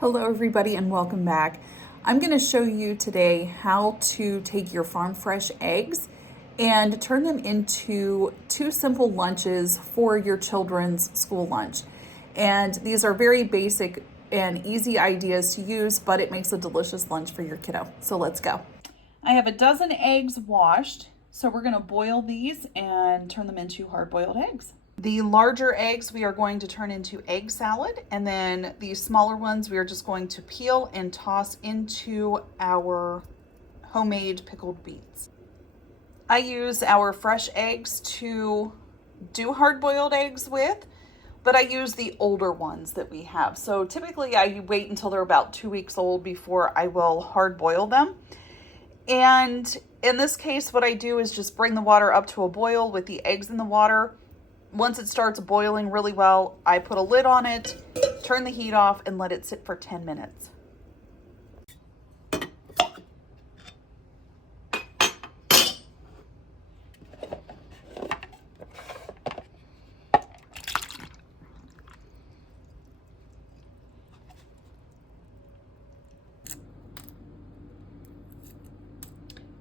Hello everybody and welcome back. I'm going to show you today how to take your farm fresh eggs and turn them into two simple lunches for your children's school lunch. And these are very basic and easy ideas to use, but it makes a delicious lunch for your kiddo. So let's go. I have a dozen eggs washed, so we're going to boil these and turn them into hard-boiled eggs. The larger eggs we are going to turn into egg salad, and then the smaller ones we are just going to peel and toss into our homemade pickled beets. I use our fresh eggs to do hard-boiled eggs with, but I use the older ones that we have. So typically I wait until they're about 2 weeks old before I will hard boil them. And in this case, what I do is just bring the water up to a boil with the eggs in the water. Once it starts boiling really well, I put a lid on it, turn the heat off, and let it sit for 10 minutes.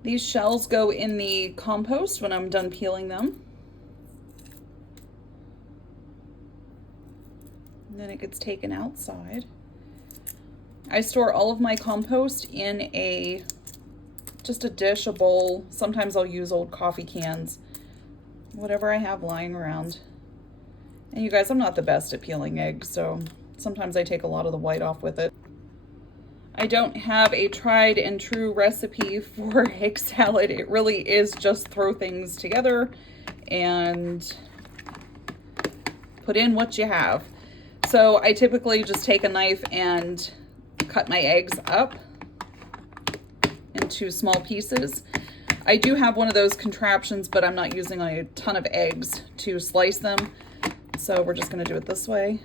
These shells go in the compost when I'm done peeling them. And then it gets taken outside. I store all of my compost in just a dish, a bowl. Sometimes I'll use old coffee cans, whatever I have lying around. And you guys, I'm not the best at peeling eggs, so sometimes I take a lot of the white off with it. I don't have a tried and true recipe for egg salad. It really is just throw things together and put in what you have. So I typically just take a knife and cut my eggs up into small pieces. I do have one of those contraptions, but I'm not using a ton of eggs to slice them. So we're just gonna do it this way.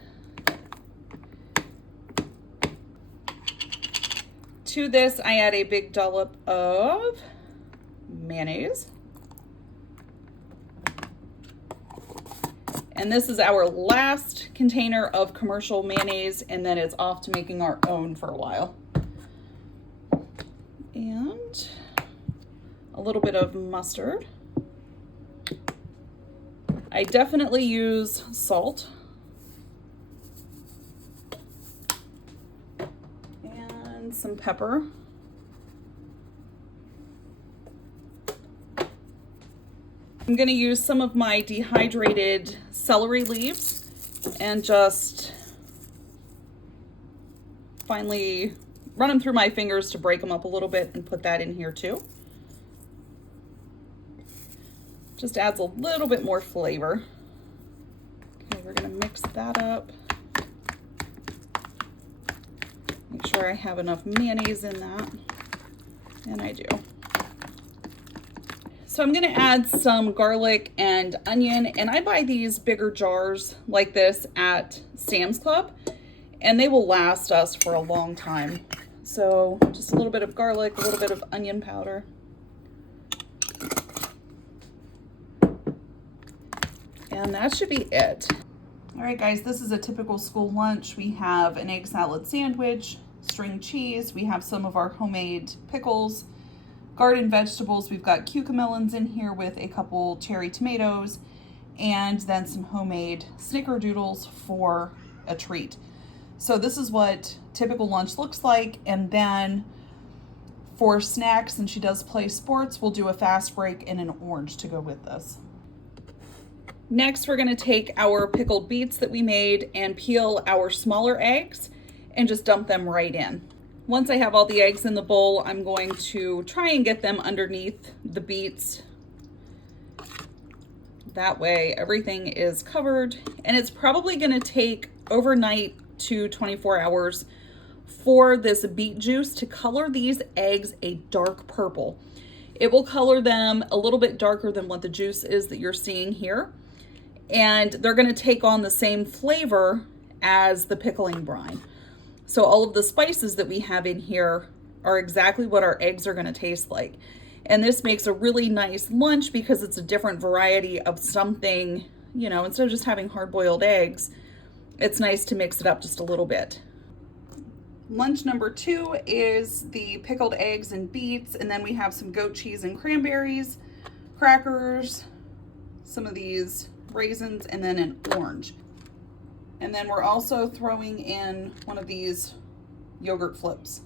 To this, I add a big dollop of mayonnaise. And this is our last container of commercial mayonnaise, and then it's off to making our own for a while. And a little bit of mustard. I definitely use salt. And some pepper. I'm going to use some of my dehydrated celery leaves and just finally run them through my fingers to break them up a little bit and put that in here too. Just adds a little bit more flavor. Okay, we're going to mix that up. Make sure I have enough mayonnaise in that, and I do. So I'm gonna add some garlic and onion, and I buy these bigger jars like this at Sam's Club, and they will last us for a long time. So just a little bit of garlic, a little bit of onion powder. And that should be it. All right, guys, this is a typical school lunch. We have an egg salad sandwich, string cheese. We have some of our homemade pickles, garden vegetables. We've got cucamelons in here with a couple cherry tomatoes, and then some homemade snickerdoodles for a treat. So this is what typical lunch looks like. And then for snacks, and she does play sports, we'll do a fast break and an orange to go with this. Next, we're gonna take our pickled beets that we made and peel our smaller eggs and just dump them right in. Once I have all the eggs in the bowl, I'm going to try and get them underneath the beets. That way everything is covered, and it's probably gonna take overnight to 24 hours for this beet juice to color these eggs a dark purple. It will color them a little bit darker than what the juice is that you're seeing here. And they're gonna take on the same flavor as the pickling brine. So all of the spices that we have in here are exactly what our eggs are going to taste like. And this makes a really nice lunch because it's a different variety of something, you know, instead of just having hard-boiled eggs, it's nice to mix it up just a little bit. Lunch number 2 is the pickled eggs and beets, and then we have some goat cheese and cranberries, crackers, some of these raisins, and then an orange. And then we're also throwing in one of these yogurt flips.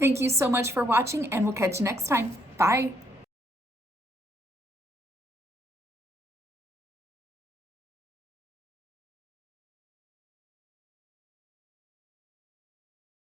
Thank you so much for watching, and we'll catch you next time. Bye.